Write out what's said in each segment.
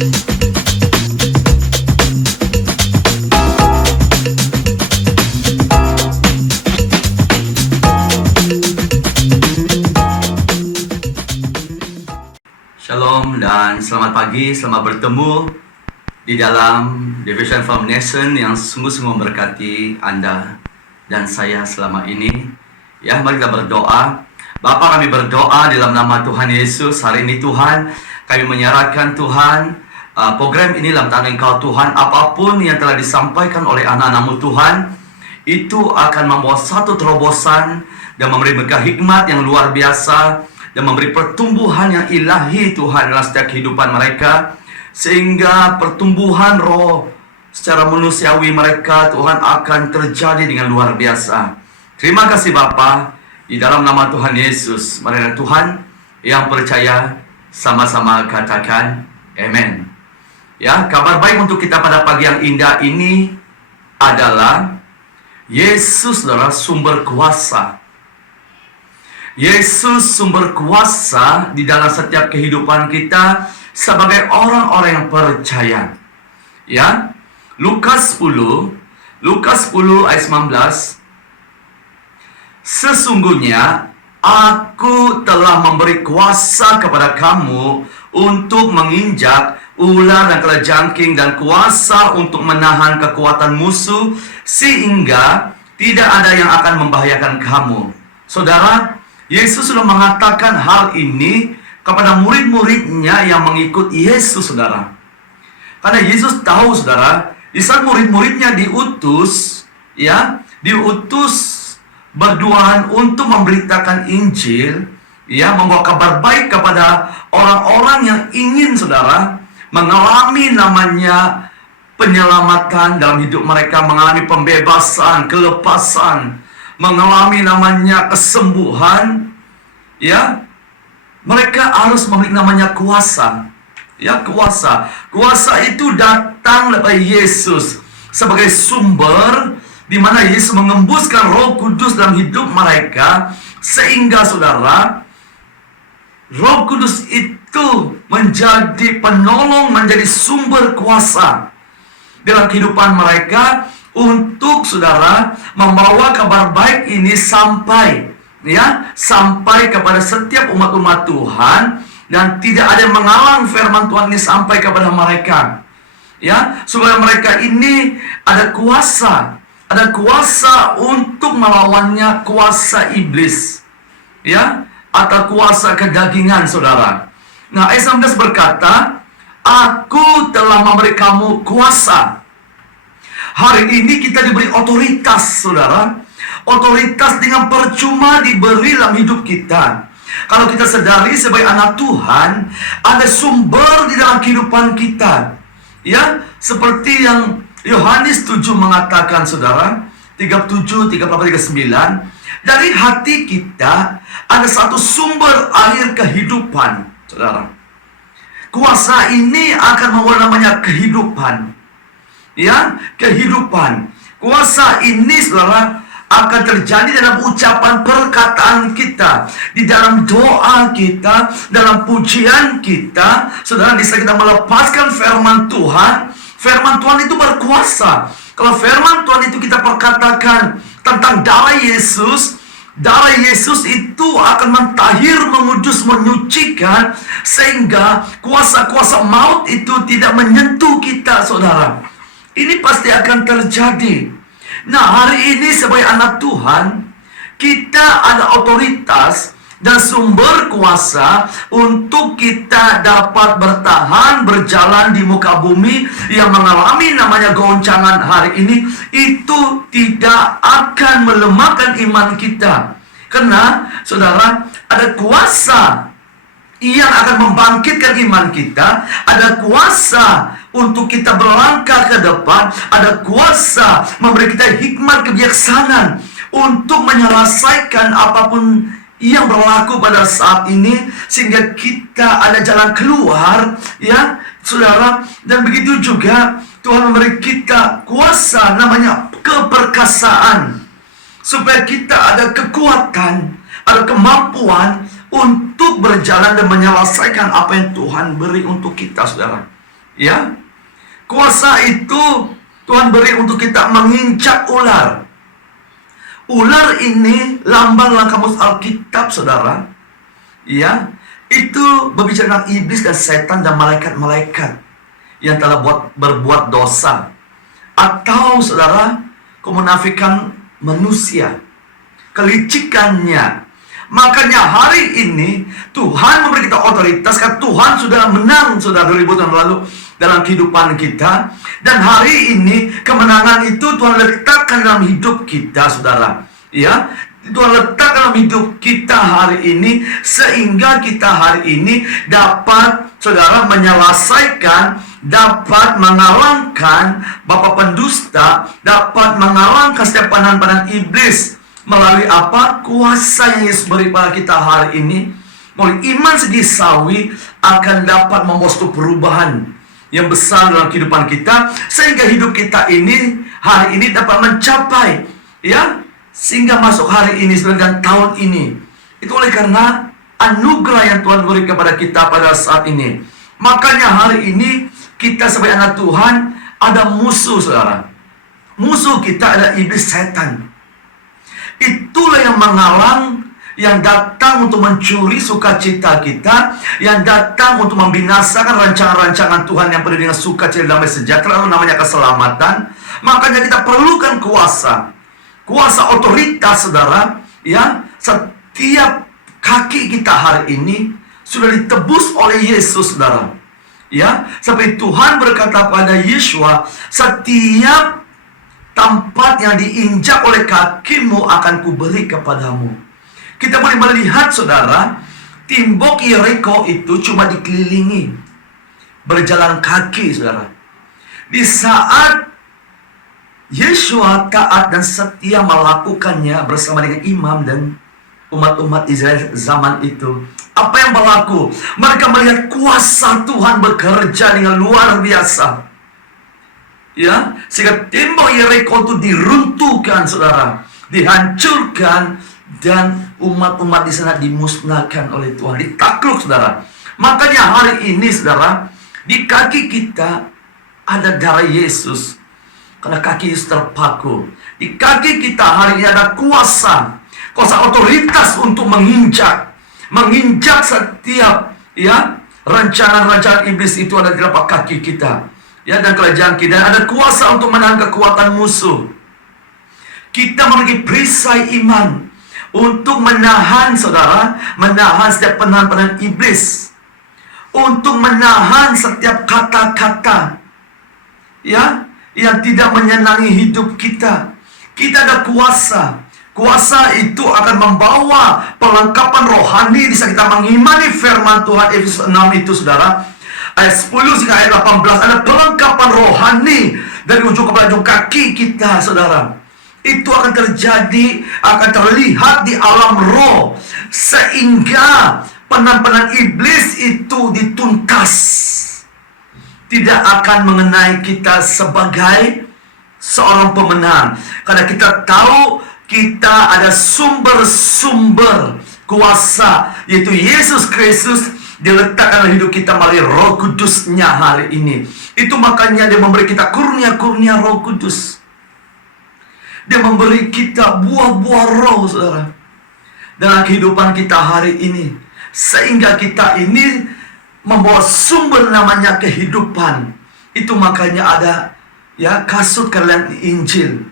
Shalom dan selamat pagi, selamat bertemu di dalam Division from Nation yang sungguh-sungguh memberkati Anda dan saya selama ini. Ya, mari kita berdoa. Bapa, kami berdoa dalam nama Tuhan Yesus. Hari ini Tuhan, kami menyerahkan Tuhan program ini dalam tangan Engkau Tuhan. Apapun yang telah disampaikan oleh anak-anak-Mu Tuhan, itu akan membawa satu terobosan dan memberi berkah hikmat yang luar biasa dan memberi pertumbuhan yang ilahi Tuhan dalam setiap kehidupan mereka, sehingga pertumbuhan roh secara manusiawi mereka Tuhan akan terjadi dengan luar biasa. Terima kasih Bapa, di dalam nama Tuhan Yesus. Mari Tuhan yang percaya sama-sama katakan amen. Ya, kabar baik untuk kita pada pagi yang indah ini adalah Yesus adalah sumber kuasa. Yesus sumber kuasa di dalam setiap kehidupan kita sebagai orang-orang yang percaya. Ya, Lukas 10 ayat 19. Sesungguhnya aku telah memberi kuasa kepada kamu untuk menginjak ular dan kalajengking dan kuasa untuk menahan kekuatan musuh, sehingga tidak ada yang akan membahayakan kamu. Saudara, Yesus sudah mengatakan hal ini kepada murid-muridnya yang mengikut Yesus, saudara. Karena Yesus tahu, saudara, di saat murid-muridnya diutus berduaan untuk memberitakan Injil, membawa kabar baik kepada orang-orang yang ingin, saudara, mengalami namanya penyelamatan dalam hidup mereka, mengalami pembebasan, kelepasan, mengalami namanya kesembuhan, mereka harus memiliki namanya kuasa. Kuasa itu datang dari Yesus sebagai sumber di mana Yesus mengembuskan Roh Kudus dalam hidup mereka, sehingga saudara, Roh Kudus itu menjadi penolong, menjadi sumber kuasa dalam kehidupan mereka untuk saudara membawa kabar baik ini sampai kepada setiap umat-umat Tuhan, dan tidak ada yang menghalang firman Tuhan ini sampai kepada mereka, supaya mereka ini ada kuasa untuk melawannya, kuasa iblis, atau kuasa kedagingan, saudara. Nah, ayat 19 berkata, aku telah memberi kamu kuasa. Hari ini kita diberi otoritas, saudara. Otoritas dengan percuma diberi dalam hidup kita. Kalau kita sadari sebagai anak Tuhan, ada sumber di dalam kehidupan kita. Seperti yang Yohanes 7 mengatakan, saudara, 37, 38, 39. Dari hati kita ada satu sumber air kehidupan, saudara. Kuasa ini akan membawa namanya kehidupan. Kehidupan. Kuasa ini, saudara, akan terjadi dalam ucapan perkataan kita, di dalam doa kita, dalam pujian kita, saudara. Di saat kita melepaskan firman Tuhan itu berkuasa. Kalau firman Tuhan itu kita perkatakan tentang darah Yesus itu akan mentahir, mengudus, menyucikan, sehingga kuasa-kuasa maut itu tidak menyentuh kita, saudara. Ini pasti akan terjadi. Nah, hari ini sebagai anak Tuhan, kita ada otoritas dan sumber kuasa untuk kita dapat bertahan, berjalan di muka bumi yang mengalami namanya goncangan hari ini. Itu tidak akan melemahkan iman kita, karena saudara, ada kuasa yang akan membangkitkan iman kita, ada kuasa untuk kita berlangkah ke depan, ada kuasa memberi kita hikmat kebijaksanaan untuk menyelesaikan apapun yang berlaku pada saat ini, sehingga kita ada jalan keluar, saudara. Dan begitu juga Tuhan memberi kita kuasa namanya keperkasaan, supaya kita ada kekuatan, ada kemampuan untuk berjalan dan menyelesaikan apa yang Tuhan beri untuk kita, saudara. Ya, kuasa itu Tuhan beri untuk kita menginjak ular. Ular ini lambang dalam kamus Alkitab, saudara. Ya, itu berbicara tentang iblis dan setan dan malaikat-malaikat yang telah berbuat dosa, atau saudara, kemunafikan manusia, kelicikannya. Makanya hari ini Tuhan memberi kita otoritas, karena Tuhan sudah menang, saudara, 2000 tahun lalu dalam kehidupan kita. Dan hari ini kemenangan itu Tuhan letakkan dalam hidup kita, saudara. Ya, Tuhan letak dalam hidup kita hari ini, sehingga kita hari ini dapat, saudara, menyelesaikan, dapat mengalahkan bapa pendusta, dapat mengalahkan setiap pandangan-pandangan iblis. Melalui apa? Kuasa yang Yesus beri pada kita hari ini. Melalui iman segi sawi akan dapat membawa suatu perubahan yang besar dalam kehidupan kita, sehingga hidup kita ini hari ini dapat mencapai, ya, sehingga masuk hari ini dan tahun ini. Itu oleh karena anugerah yang Tuhan beri kepada kita pada saat ini. Makanya hari ini kita sebagai anak Tuhan ada musuh, saudara. Musuh kita ada iblis, setan. Itulah yang menghalang, yang datang untuk mencuri sukacita kita, yang datang untuk membinasakan rancangan-rancangan Tuhan yang penuh dengan sukacita, damai sejahtera, lalu namanya keselamatan. Makanya kita perlukan kuasa otoritas, saudara. Ya, setiap kaki kita hari ini sudah ditebus oleh Yesus, saudara. Ya, sampai Tuhan berkata pada Yeshua, setiap tempat yang diinjak oleh kakimu akan kuberi kepadamu. Kita boleh melihat, saudara, tembok Yeriko itu cuma dikelilingi, berjalan kaki, saudara. Di saat Yeshua taat dan setia melakukannya bersama dengan imam dan umat-umat Israel zaman itu, apa yang berlaku? Mereka melihat kuasa Tuhan bekerja dengan luar biasa. Ya, sehingga tembok Yeriko itu diruntuhkan, saudara, dihancurkan, dan umat-umat di sana dimusnahkan oleh Tuhan, ditakluk, saudara. Makanya hari ini, saudara, di kaki kita ada darah Yesus, karena kaki Yesus terpaku. Di kaki kita hari ini ada kuasa otoritas untuk menginjak setiap, ya, rancangan-rancangan iblis itu ada di telapak kaki kita. Ya, dan kerajaan kita ada kuasa untuk menahan kekuatan musuh. Kita memiliki perisai iman untuk menahan, saudara, menahan setiap penahan-penahan iblis, untuk menahan setiap kata-kata, ya, yang tidak menyenangi hidup kita. Kita ada kuasa. Kuasa itu akan membawa perlengkapan rohani di saat kita mengimani firman Tuhan. Efesus 6 itu, saudara, ayat 10 hingga ayat 18, ada perlengkapan rohani dari ujung kepala ujung kaki kita, saudara. Itu akan terjadi, akan terlihat di alam roh, sehingga penahan-penahan iblis itu dituntas. Tidak akan mengenai kita sebagai seorang pemenang, karena kita tahu kita ada sumber-sumber kuasa, yaitu Yesus Kristus, diletakkan dalam hidup kita melalui Roh Kudus-Nya hari ini. Itu makanya Dia memberi kita kurnia-kurnia Roh Kudus. Dia memberi kita buah-buah roh, saudara, dalam kehidupan kita hari ini, sehingga kita ini membawa sumber namanya kehidupan. Itu makanya ada, ya, kasut kalian Injil.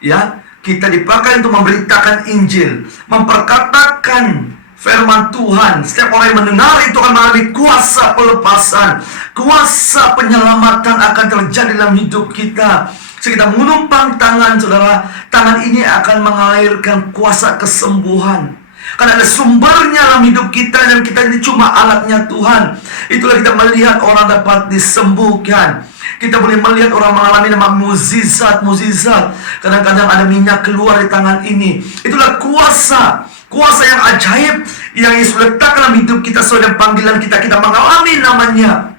Ya, kita dipakai untuk memberitakan Injil, memperkatakan firman Tuhan. Setiap orang yang mendengar itu akan mengalami kuasa pelepasan, kuasa penyelamatan akan terjadi dalam hidup kita. Kita menumpang tangan, saudara, tangan ini akan mengalirkan kuasa kesembuhan, karena ada sumbernya dalam hidup kita, dan kita ini cuma alatnya Tuhan. Itulah kita melihat orang dapat disembuhkan. Kita boleh melihat orang mengalami nama mukjizat. Kadang-kadang ada minyak keluar di tangan ini. Itulah kuasa yang ajaib yang Yesus letakkan dalam hidup kita sesuai dengan panggilan kita. Kita mengalami namanya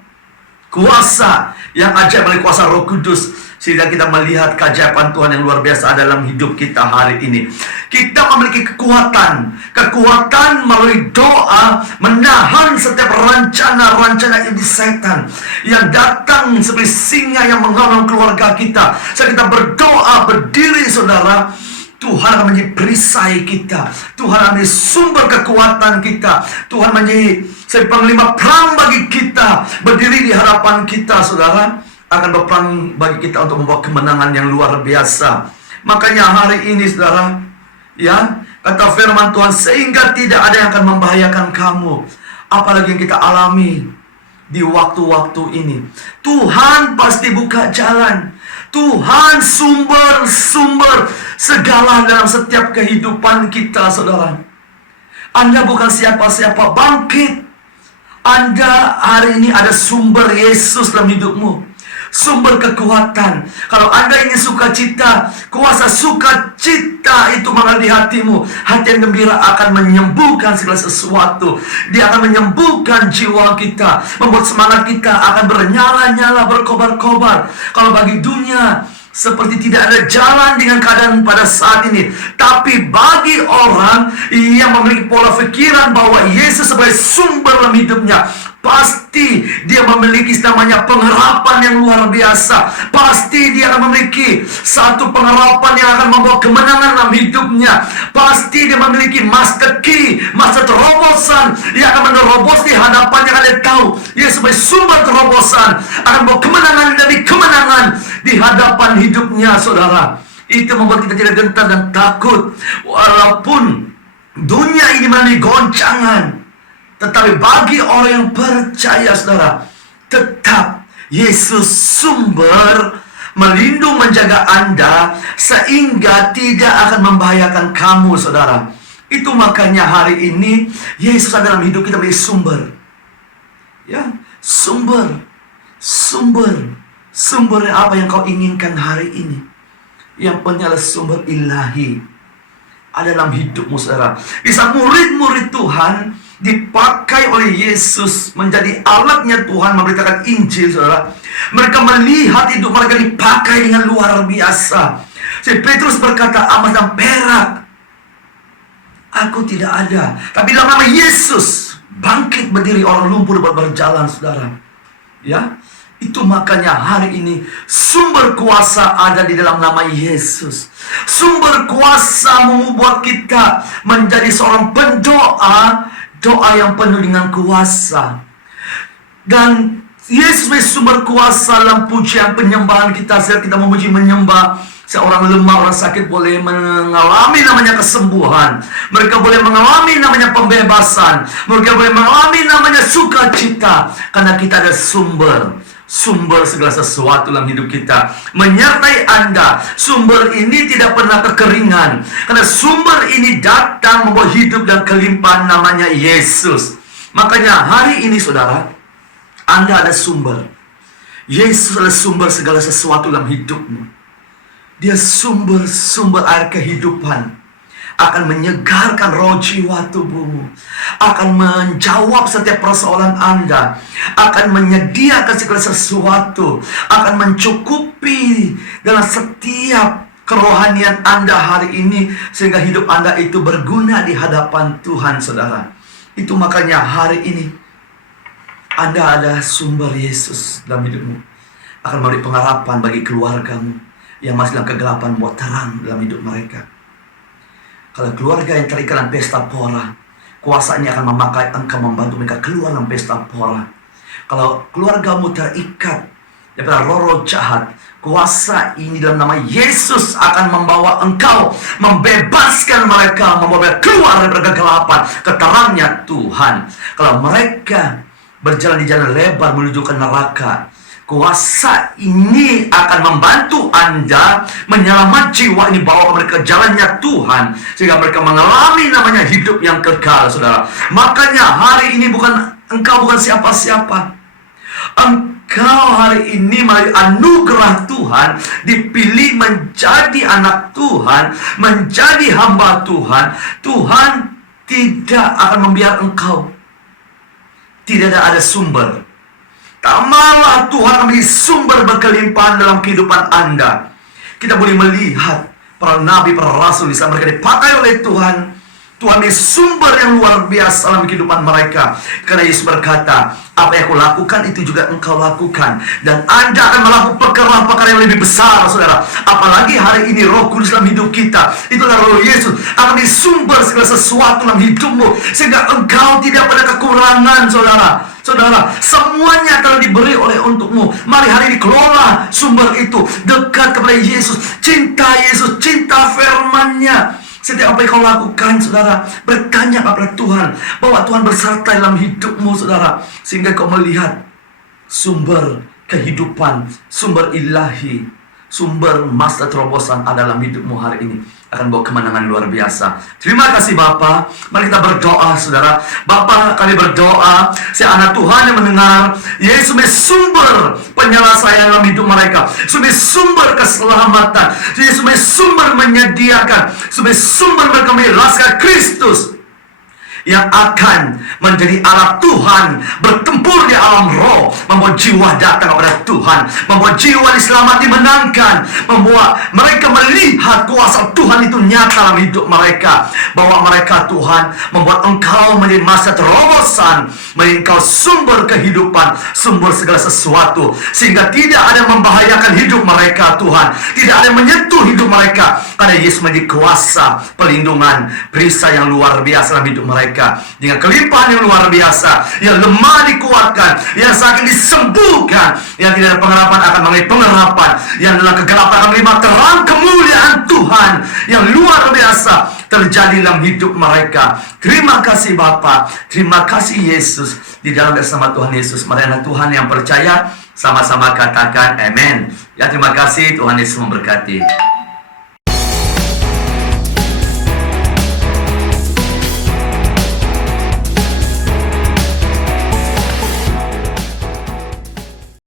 kuasa yang ajaib oleh kuasa Roh Kudus, sehingga kita melihat keajaiban Tuhan yang luar biasa dalam hidup kita hari ini. Kita memiliki kekuatan melalui doa menahan setiap rencana-rencana iblis setan yang datang seperti singa yang mengaum keluarga kita. Saat kita berdoa berdiri, saudara, Tuhan akan menjadi perisai kita. Tuhan akan menjadi sumber kekuatan kita. Tuhan menjadi sebagai panglima perang bagi kita. Berdiri di hadapan kita, saudara, akan berperang bagi kita untuk membawa kemenangan yang luar biasa. Makanya hari ini, saudara, ya, kata firman Tuhan, sehingga tidak ada yang akan membahayakan kamu. Apalagi yang kita alami di waktu-waktu ini. Tuhan pasti buka jalan. Tuhan sumber segala dalam setiap kehidupan kita, saudara. Anda bukan siapa-siapa, bangkit. Anda hari ini ada sumber Yesus dalam hidupmu. Sumber kekuatan. Kalau Anda ingin sukacita, kuasa sukacita itu mengalir di hatimu. Hati yang gembira akan menyembuhkan segala sesuatu. Dia akan menyembuhkan jiwa kita, membuat semangat kita akan bernyala-nyala, berkobar-kobar. Kalau bagi dunia seperti tidak ada jalan dengan keadaan pada saat ini, tapi bagi orang yang memiliki pola pikiran bahwa Yesus sebagai sumber dalam hidupnya, pasti dia memiliki namanya pengharapan yang luar biasa. Pasti dia akan memiliki satu pengharapan yang akan membawa kemenangan dalam hidupnya. Pasti dia memiliki master key, master terobosan yang akan menerobos di hadapannya. Anda tahu, dia sebagai sumber terobosan akan membawa kemenangan demi kemenangan di hadapan hidupnya, saudara. Itu membuat kita tidak gentar dan takut. Walaupun dunia ini mengalami goncangan, tetapi bagi orang yang percaya, saudara, tetap Yesus sumber melindung, menjaga Anda, sehingga tidak akan membahayakan kamu, saudara. Itu makanya hari ini Yesus ada dalam hidup kita menjadi sumber. Ya, sumber apa yang kau inginkan hari ini. Yang penting adalah sumber ilahi ada dalam hidupmu, saudara. Bisa murid-murid Tuhan dipakai oleh Yesus menjadi alatnya Tuhan memberitakan Injil, saudara. Mereka melihat hidup mereka dipakai dengan luar biasa. Si Petrus berkata, emas dan perak aku tidak ada, tapi dalam nama Yesus bangkit berdiri, orang lumpuh dapat berjalan, saudara. Ya, itu makanya hari ini sumber kuasa ada di dalam nama Yesus. Sumber kuasa membuat kita menjadi seorang pendoa, doa yang penuh dengan kuasa. Dan Yesus sebagai sumber kuasa dalam pujian penyembahan kita. Setiap kita memuji menyembah, seorang lemah, orang sakit boleh mengalami namanya kesembuhan. Mereka boleh mengalami namanya pembebasan. Mereka boleh mengalami namanya sukacita. Karena kita ada sumber segala sesuatu dalam hidup kita menyertai Anda. Sumber ini tidak pernah kekeringan, karena sumber ini datang membawa hidup dan kelimpahan, namanya Yesus. Makanya hari ini, saudara, Anda ada sumber. Yesus adalah sumber segala sesuatu dalam hidupmu. Dia sumber air kehidupan, akan menyegarkan roh jiwa tubuhmu, akan menjawab setiap persoalan Anda, akan menyediakan segala sesuatu, akan mencukupi dalam setiap kerohanian Anda hari ini, sehingga hidup Anda itu berguna di hadapan Tuhan, saudara. Itu makanya hari ini Anda ada sumber Yesus dalam hidupmu, akan memberi pengharapan bagi keluargamu yang masih dalam kegelapan, buat terang dalam hidup mereka. Kalau keluarga yang terikat dalam pesta pora, kuasa ini akan memakai engkau, membantu mereka keluar dalam pesta pora. Kalau keluargamu terikat daripada roh-roh jahat, kuasa ini dalam nama Yesus akan membawa engkau, membebaskan mereka, membawa mereka keluar dari kegelapan, ke terangnya Tuhan. Kalau mereka berjalan di jalan lebar menuju ke neraka, kuasa ini akan membantu Anda menyelamat jiwa ini, bawa mereka ke jalannya Tuhan, sehingga mereka mengalami namanya hidup yang kekal, saudara. Makanya hari ini engkau bukan siapa-siapa. Engkau hari ini melalui anugerah Tuhan dipilih menjadi anak Tuhan, menjadi hamba Tuhan. Tuhan tidak akan membiarkan engkau tidak ada sumber. Malah Tuhan menjadi sumber berkelimpahan dalam kehidupan Anda. Kita boleh melihat para nabi, para rasul di saat mereka dipakai oleh Tuhan. Tuhan menjadi sumber yang luar biasa dalam kehidupan mereka. Karena Yesus berkata, apa yang aku lakukan itu juga engkau lakukan. Dan Anda akan melakukan perkara-perkara yang lebih besar, saudara. Apalagi hari ini Roh Kudus dalam hidup kita. Itulah Roh Yesus akan menjadi sumber segala sesuatu dalam hidupmu, sehingga engkau tidak pada kekurangan, saudara. Saudara, semuanya telah diberi oleh untukmu. Mari hari ini kelola sumber itu. Dekat kepada Yesus. Cinta Yesus, cinta firman-Nya. Setiap apa yang kau lakukan, saudara, bertanya kepada Tuhan, bahwa Tuhan berserta dalam hidupmu, saudara, sehingga kau melihat sumber kehidupan, sumber ilahi, sumber masa terobosan ada dalam hidupmu hari ini. Akan bawa kemenangan luar biasa. Terima kasih Bapa. Mari kita berdoa, saudara. Bapa, kami berdoa, si anak Tuhan yang mendengar, Yesus sebagai sumber penyelesaian dalam hidup mereka, sebagai sumber keselamatan, Yesus sebagai sumber menyediakan, sebagai sumber mereka menjelaskan Kristus yang akan menjadi alat Tuhan bertempur di alam roh, membuat jiwa datang kepada Tuhan, membuat jiwa diselamat, dimenangkan, membuat mereka melihat kuasa Tuhan itu nyata dalam hidup mereka, bahwa mereka, Tuhan, membuat Engkau menjadi masa terobosan, menjadi Engkau sumber kehidupan, sumber segala sesuatu, sehingga tidak ada yang membahayakan hidup mereka, Tuhan, tidak ada yang menyentuh hidup mereka, karena Yesus menjadi kuasa pelindungan, perisai yang luar biasa dalam hidup mereka, dengan kelimpahan yang luar biasa, yang lemah dikuatkan, yang sakit disembuhkan, yang tidak ada pengharapan akan mengalami pengharapan, yang dalam kegelapan akan menerima terang kemuliaan Tuhan yang luar biasa terjadi dalam hidup mereka. Terima kasih Bapa, terima kasih Yesus. Di dalam bersama Tuhan Yesus, mari anak Tuhan yang percaya sama-sama katakan amin. Ya, terima kasih, Tuhan Yesus memberkati.